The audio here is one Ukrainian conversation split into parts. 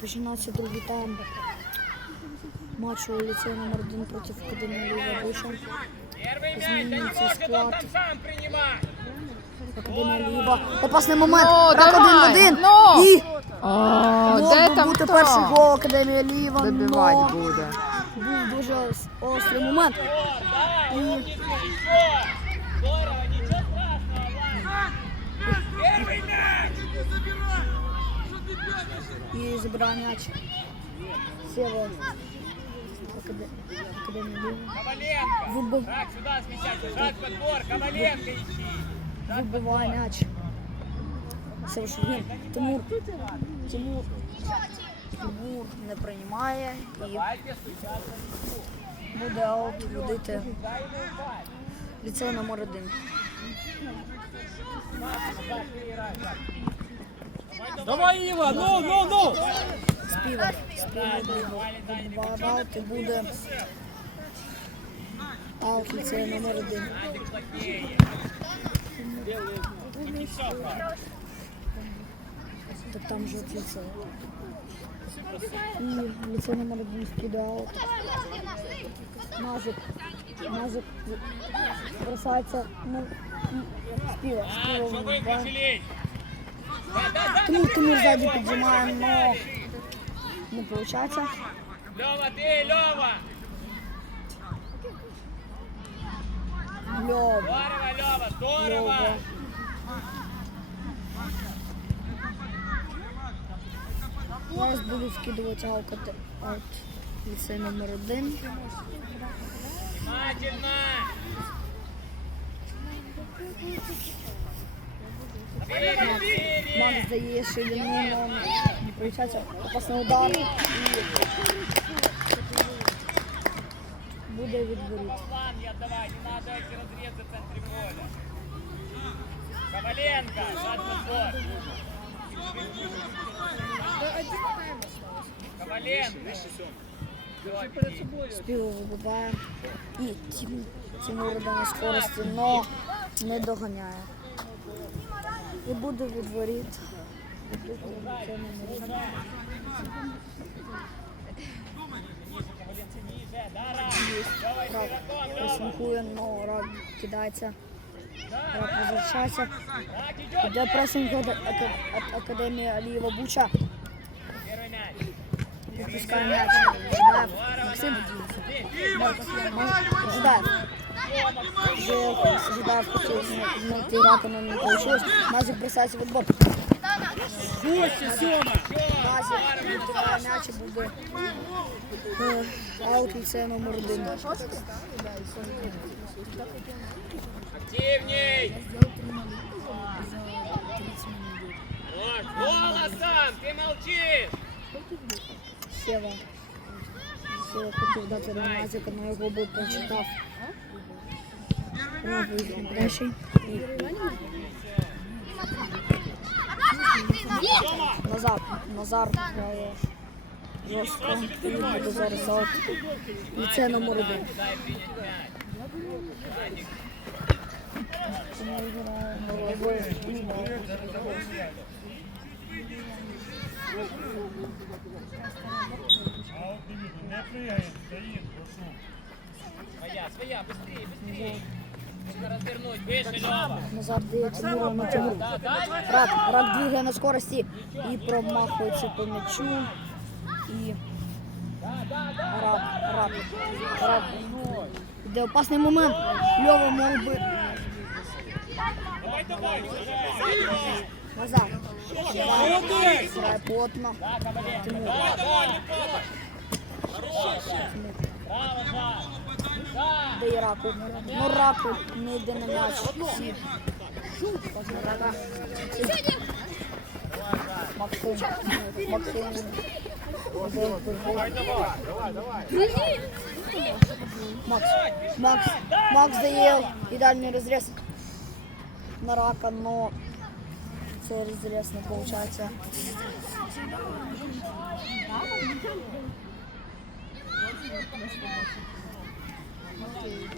Починається другий тайм матчу ліцею номер 1 проти Академії Ліга Буша. Змінюється склад. Академія Ліва. Опасний момент. Ну, Рак давай, 1-1. ну. І О, де там бути хто? перший гол Академія Ліва. Добивати но буде. Був дуже острий момент. Мяч. І забирає м'яч. Сєва. Акаде- Академія Ліва. Коваленко. Вибив, Так, сюда смещайся, жать подбор, Коваленко ищи. вибиває м'яч. Сєва Шургін. Тимур. Тимур. Тимур не приймає і буде аут водити ліцей номер 1. Давай, Іва, ну, ну, ну! Співак буде аут буде аут ліцею номер 1. Так там же ліцей. І ліцей номер 1 скидає аут. Назик. Назик бросається. Ну, і співак. А, что Співак. выключили? Да, да, да. Тимур, Тимур сзади піджимає, но не получается. Лева, ты, Лева. Лёва. Здорово, Лева, здорово. Лёва. Зараз буду скидувати аут, аут ліцей номер один. Макс дає ширину, но не получается. Опасний удар і буде відворіт. План не отдавай, не надо эти разрезы в центре поля. Коваленко, жать подбор. Вибиває. І Тимур, йде на скорості, но не доганяє. І буде номер один. Рак пресингує, но рак кидається. Рак возвращається. Іде пресинг від от Академии Алиева Буча. Первый мяч. Максим. Жидаєв. Вже Жидаєв хотів знайти рака, но не вийшло. Назик бросається в відбор. Гості, Сьома! М'яч і буде е, аут ліцею номер один. Активней. Вот, голосом, ты молчишь. Сєва. Сєва хотів дати на Назика, но його би прочитав. Правий. Назар. Назар грає жорстко. І буде зараз аут. Номер стоїть, прошу. Своя, своя, быстрее, быстрее. Нужно развернуть, выше, Лева. Назар дає Тимуру на Тимуру. Рак, рак двигає на скорості і промахується по м'ячу. І рак, рак, рак. Де опасний момент. Льова мов би. Давай, давай. Назар. Грає плотно. Тимур. Давай, Да. Дає раку. Ну раку не йде на м'яч. Всі. Рака. Максим. Максим. Макс. Макс. Макс дає ідеальний розріз на рака, но цей розріз не виходить.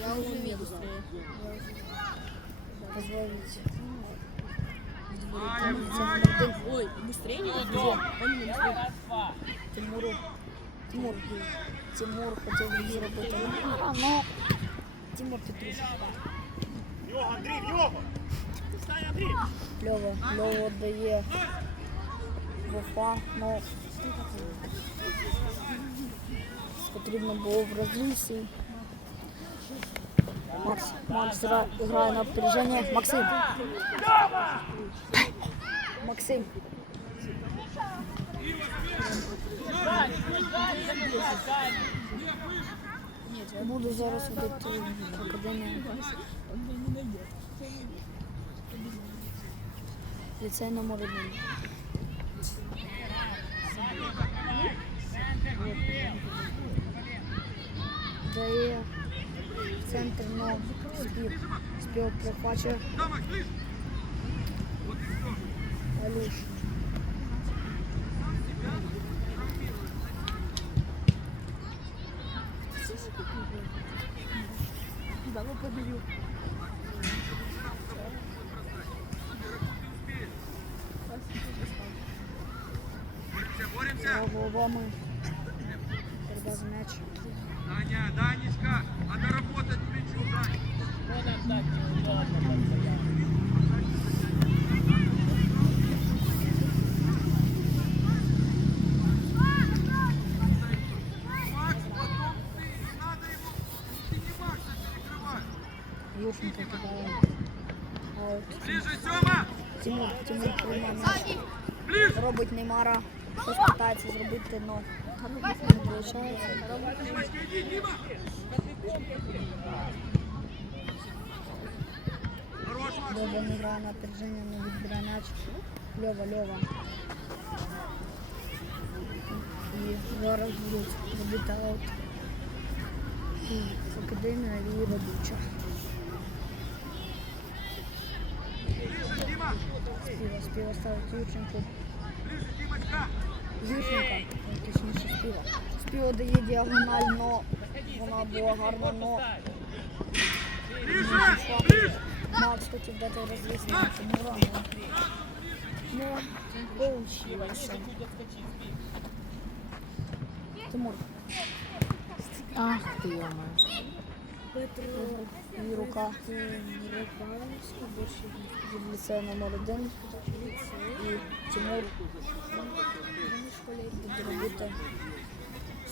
Я уже вижу. Позволить. Ой, быстрее не Удобно. Раз, два. Тимуру. Тимур. Тимур хотів зробити. А, ну. Тимур Петрушка. В нього, Андрій, в нього! Встань, Андрій! Льова. Льова дає. Вафа. Ну. Потрібно було в розрізі. Макс, Макс грає на опереження. Максим. Максим. Буду зараз ходити в академію. Ліцей номер один. Даня, Данечка, надо работать к мячу, Дань. Ну, нам так неудобно постоянно. Макс, потом ты, не надо ему, ты не Макса перекрывать. Юшенко кидає. Аут. Ближе, Сёма! Тимур, Тимур приймає м'яч. Робить Неймара. Щось питається зробити, но не виходить. Димочка, иди, Дима! Хорош, Макс! Льова не грає на опереження, не відбирає м'яч. Льова, Льова. І зараз будуть робити аут. Академія і ведуча. Ближе, Дима! Співа, співа ставить Юрченко. Ну, точніше співа. Співа дає діагональ, но вона була гарна, но! Макс хотів дати розв'язку на цьому раунді. Ну, получилося. Тимур. Ах ты, ё І рука. Від ліцею номер один. І Тимур буде робити,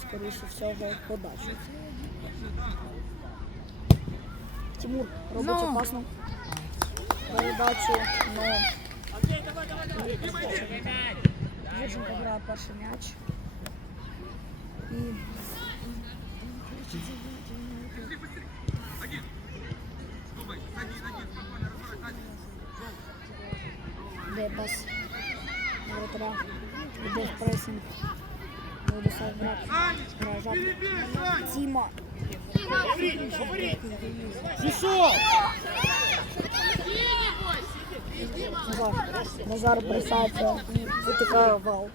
скоріше всього, подачу. Тимур робить Ну. опасну передачу, но Юрченко грає перший м'яч. І де без воротаря, іде в пресинг. Владислав Граб Санечка, грає жабку. перебей, Сань! Тіма. Пішов! Назар. Назар бросається і витикає вал.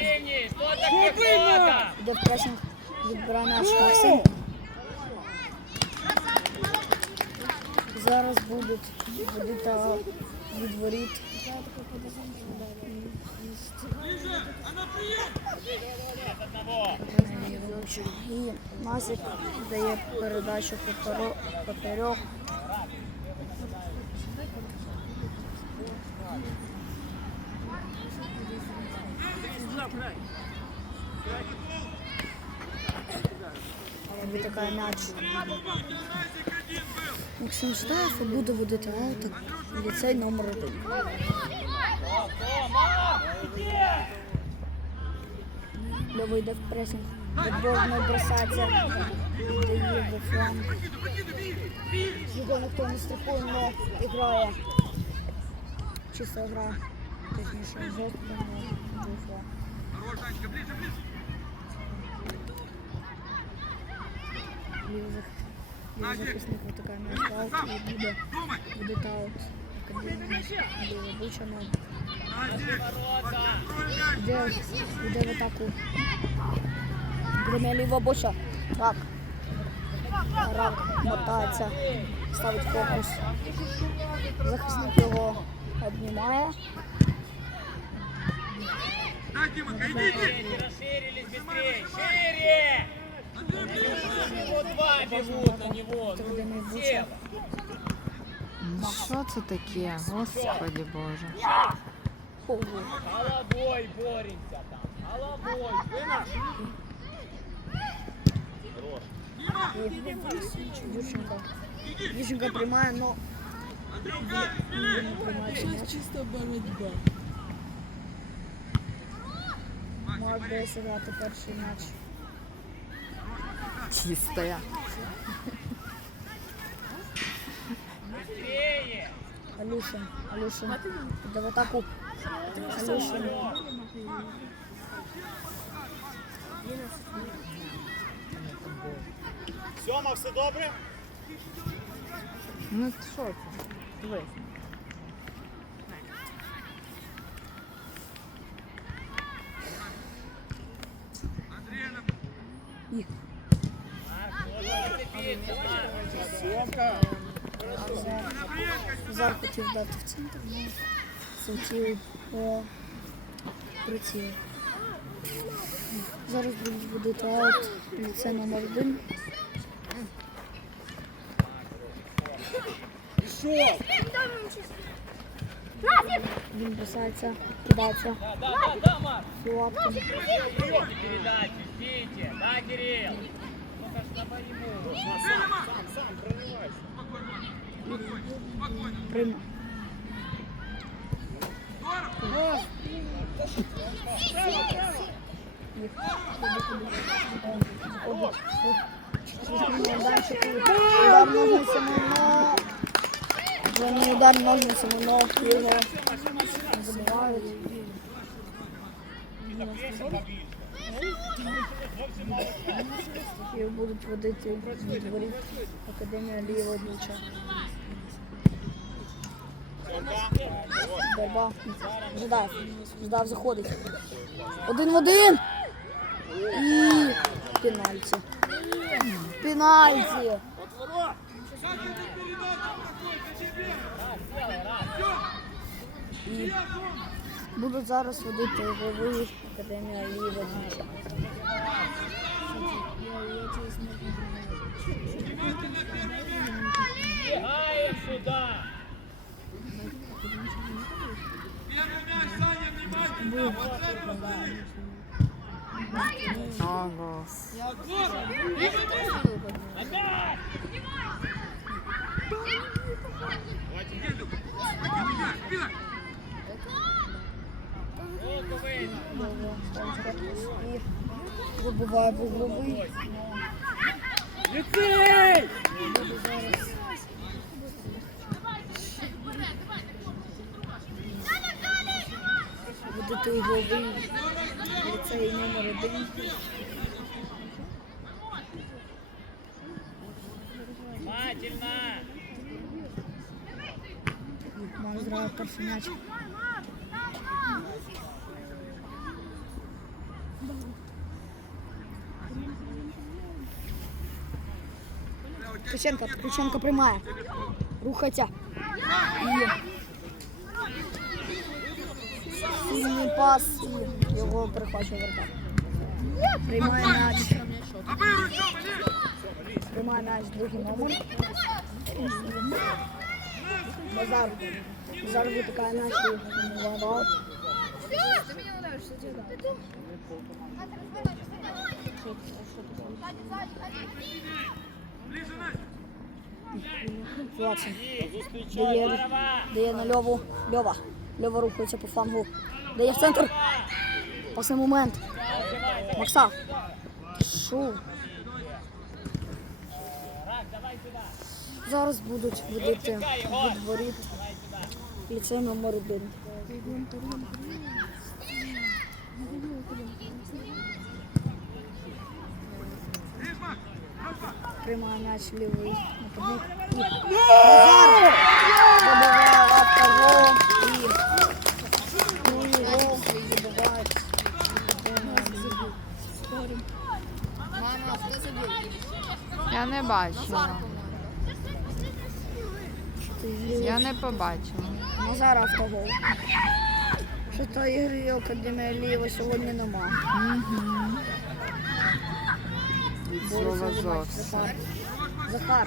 Денис, что такое надо? Іде в пресинг, відбирає м'яч Максим. Зараз будуть водити від воріт. І Масик дає передачу поперек. Витикає м'яч. Максим Штаєв буде водити аут ліцей номер один. Льова йде в пресинг. Відборно бросається. Дає в фланг. Його ніхто не страхує, але грає. Чисто гра. Точніше, жорстко, Данечка, ближе, ближе! Захисник витикає в аут і буде, буде таут. Лівий Бучано. Йде, йде в атаку. Академія лівого Буча. Рак. Рак мотається, ставить фокус. Захисник його обнімає. На, Димонька, иди, иди! Расширились быстрее! Вот два бегут на него. Академія Ну, Буча. тело. Ну що це таке? Господи Боже. Ого. Головой боремся там. Головой. І Ющенко. Ющенко приймає, но Андрюха, не приймає цей м'яч. чисто боротьба. Мав би зіграти перший м'яч. Чистая. Быстрее! Алюшин, Алюшин. Іде в атаку. Алюшин. Сьома, все добре? Ну що це? Дивись. І Сьомка. Зар хотів дати в центр, але захотів по приціл. Зараз будуть водити аут ліце номер один. Він бросається, кидається. Ждите ждите. Да, Кирилл? Прим... Удар. І будуть водити в дворі Академія Лівого Дуча. Борьба. Ждав. Ждав заходить. Один в один. І пенальті. Пенальті. І будуть зараз водити голови Академія Лівого Дуча. Бегаем сюда. Первый мяч, Саня, внимательно! Вот с этого! Ого. Опять! Вибиває вугловий. Лицей! Водити угловий. Ліцей номер один. Внимательно! Мав зразу перший Ткаченко, Ткаченко приймає. Рухаться. І... Сильний пас і його перехвачує вратар. Приймає м'яч. Обыгрывай, Сёма, лезь! Приймає м'яч другий номер. Назар. Назар витикає м'яч і владав. Ближе, Настя! Зустрічай, Дає, дає на Льову. Льова. Льова рухається по флангу. Дає в центр. Пасний момент. Макса. Шу. Зараз будуть водити від воріт ліцей номер один. Приймає м'яч лівий нападник. І забиває автогол і другий гол. Мама, хто забив? Я не бачила. Я не побачила. Назар автогол. Що то ігри Академія Ліва сьогодні нема. Від слова зовсім. Захар.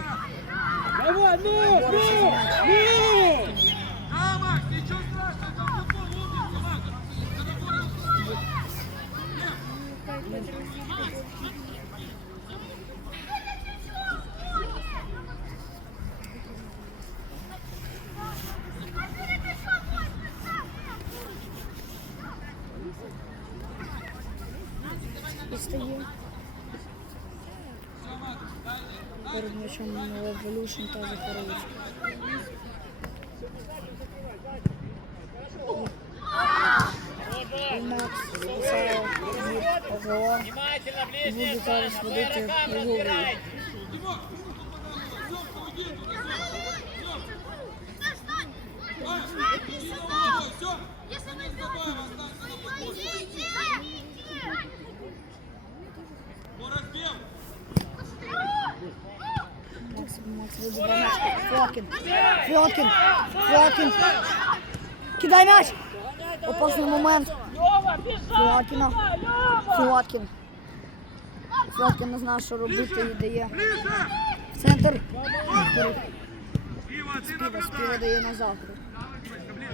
Давай, ну, ну, ну! Макс, страшного, там футбол, лопнется, Макс. Evolution та Захарович. І Макс записав від ОГО. Внимательно, ближняя Буду зараз сторона. водити Своя рука, голову. разбирайте. Все, по разбегу. Макс, Макс вибиває м'яч. Фокін. Фокін. Фокін. Кидай м'яч. Опасний момент. Фокіна. Фокін. Фокін не знає, що робити і дає. Центр. Співа, співа дає на Захару.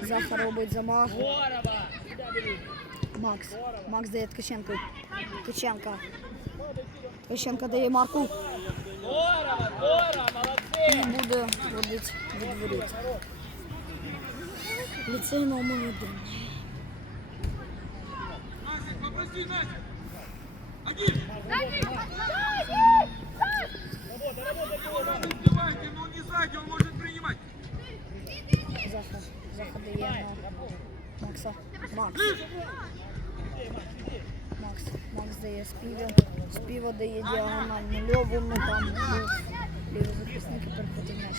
Захар робить замах. Макс. Макс дає Ткаченко. Ткаченко. Ткаченко дає Марку. Здорово, здорово, молодцы. І буде водити від воріт. Ліцей номер один. Дає на Макса. Макс. Макс. Макс дає співі. Співа дає діагональну льовому. Там був лівий захисник і перехватив м'яч.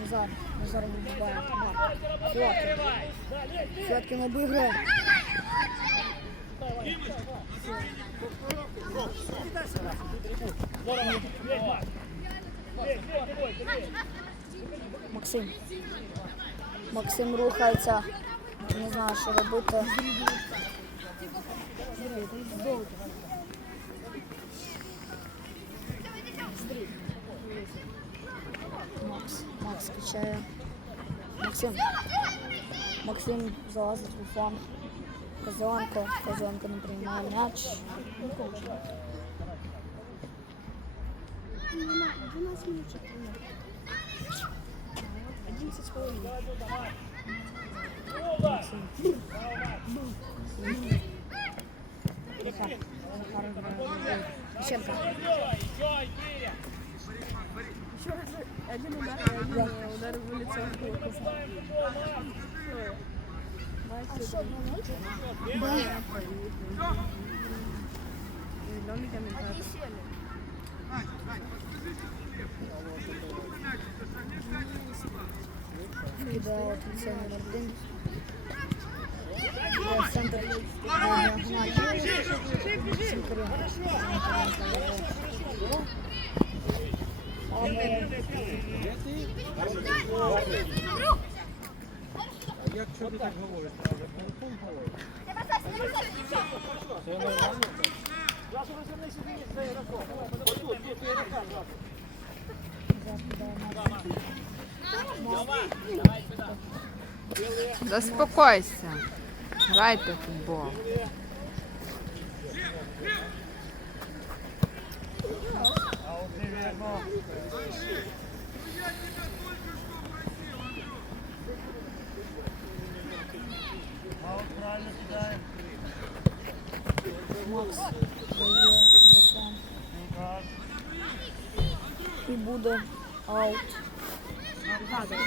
Назар. Назар вибиває. Обігрує. Максим. Максим рухається. Не знаю, що робити. Макс. Макс качає. Максим. Максим залазить у фан. Козленко. Козленко не приймає м'яч. Захар. Захар грає. Каченко. Еще, Киря. Один удар, и удар в лицо в голову. Зеленый комментатор. Кидає от лице номер один. Кидає в центр. Діагональ. Сінкарі. Але Заспокойся. Грайте в футбол. І буде аут.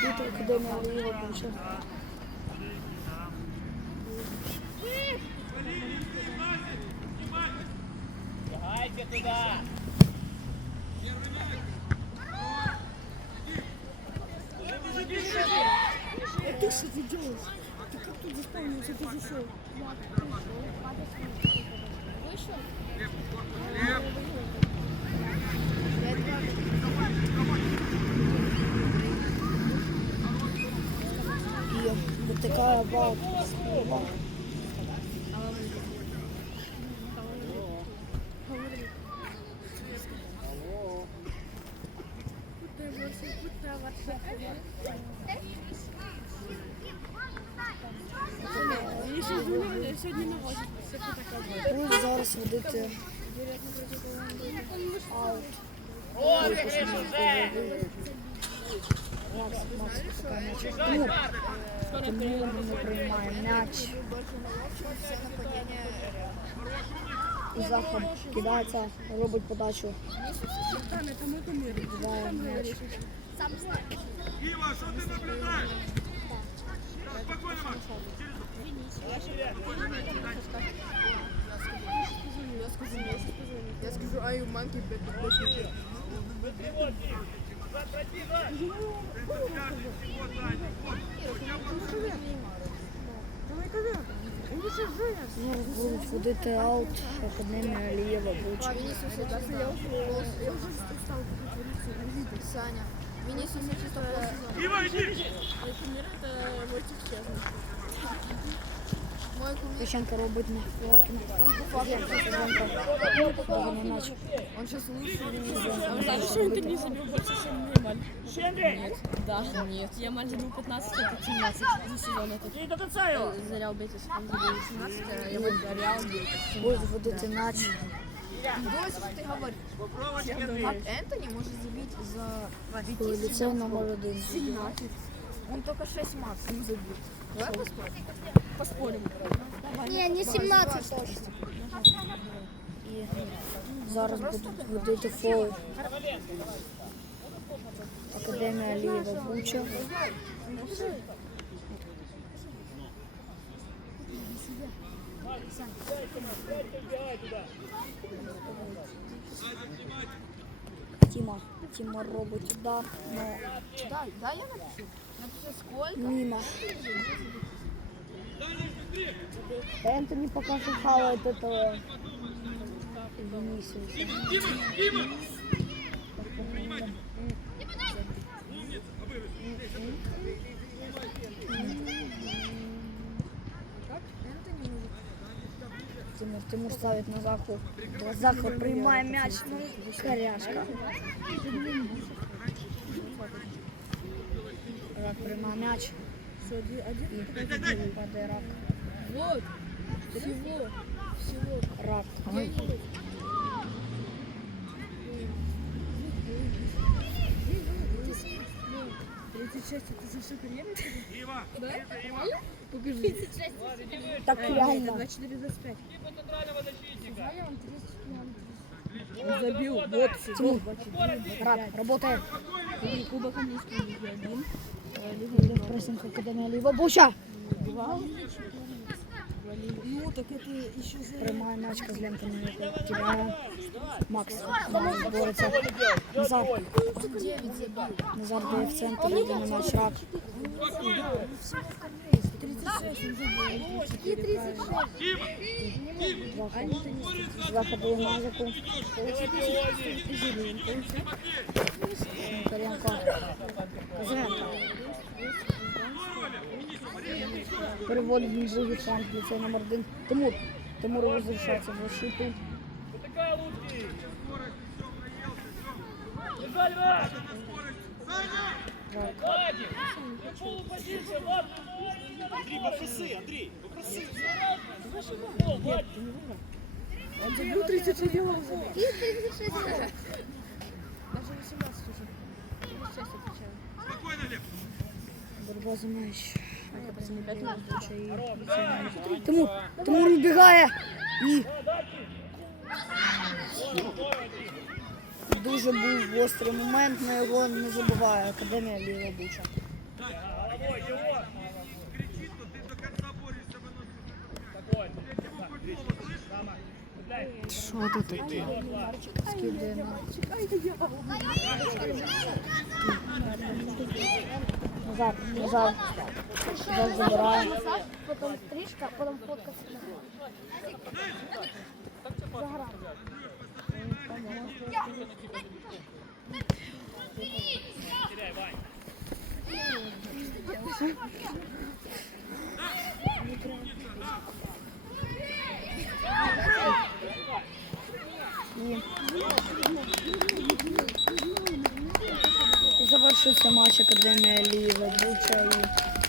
Тут академія Ліга получив. Туда. А ты что ты делаешь? Ты как тут заспавнился? Ты зашел. І витикає бал. Если Макс, Макс витикає м'яч. Ну, не приймає м'яч. Захар кидається, робить подачу. Кидає м'яч. Ива, что ты наблюдаешь? Спокойно, Макс. Я скажу, ай, у манки Давай ковер. Водити аут я уже устал говорить. Саня. Винисиус, я чисто. Ива, иди. Мой кумир, Печенко робить на Лапкіна. Доганяє м'яч. он сейчас лучше Винисиуса. А вы знаете, что ты не забил больше, чем Немаль? Нет. Да, нет. Ямаль забил 15, а ты 17 за сезон этот. И до конца его. Зарял Бетис. Он забил 18, а Ямаль Зарял Бетис. Будуть водити м'яч. Дось, что ты говоришь. Как Энтони может забить за Ліцей номер один. 17? Он только 6 максимум забил. Давай поспорим? Поспорим. Ні, не 17 точно. І зараз будуть водити фол. Академія Алієва Буча. Тіма. Тіма робить удар, но Да, да, я напишу. Напишу сколько. мимо. Энтони пока хавает этого Венисиуса. Тимур, Тимур ставит на Заху. Захар приймає м'яч. Ну, коряшка. Рак приймає м'яч. І падає рак. Вот. Всего. Всего. Рак. 36 это за что карьеры? Ива, Покажи. Так реально. 24 25. Типа центрального защитника. Он забил. Вот. Тимур, рак, работает. Кубок английский один. Прессинг Академія Ліва Буча. Ну, так это еще за... Козленко на нього. Кидає. Макс. Бореться. Назар. 9 забил. Назар дає в центр. Йде на м'яч рак. 36 он забил. И 36. Захар. Захар дає Мазику. Шинкаренко. Переводить він другий фланг ліцей номер один. Тимур. Тимур возвращається в защиту. Вытыкай лучший. Бежать, Рак. Владик. Ты полупозиция, ладно. Андрій, попроси, Андрій, попроси. О, Владик. Он забил 36 голов. забил. Даже 18 уже. 36 отвечаю. спокойно, Лев. Борьба за м'яч. Это не 5 минут. Тимур, Тимур вибігає і дуже був гострий момент, але його не забуває Академія Ліва Буча. Головой, его. Кричит, но ты до конца борешься, выносишь. Спокойно. Так, Гриш, Сама. Цепляй. Що тут таке? Скидує на. Назад, назад. Назад забирає. Потом стрижка, потом фотка. Заграв. Теряй, Вань. І... І матч Академія Ліви Буча і